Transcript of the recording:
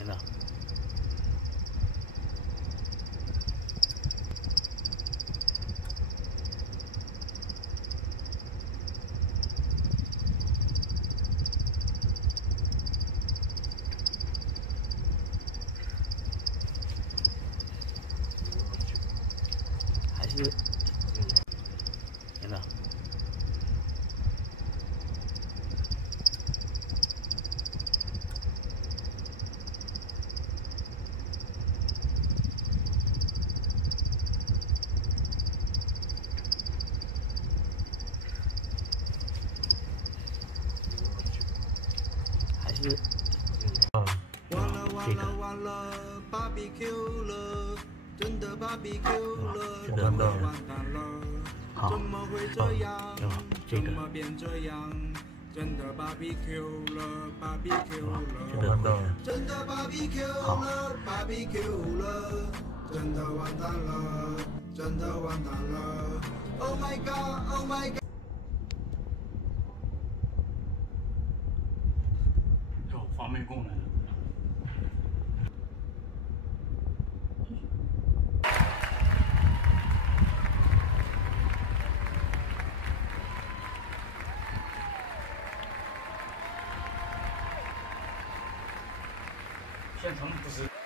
真的。还是，真的。还是，完了完了完了 ，BBQ 了，真的 BBQ 了，真的完蛋了，怎么会这样？怎么变这样？真的 BBQ 了 ，BBQ 了，真的 BBQ 了 ，BBQ 了，真的完蛋了，真的完蛋了 ，Oh my God，Oh my God。有方面功能。县城不是。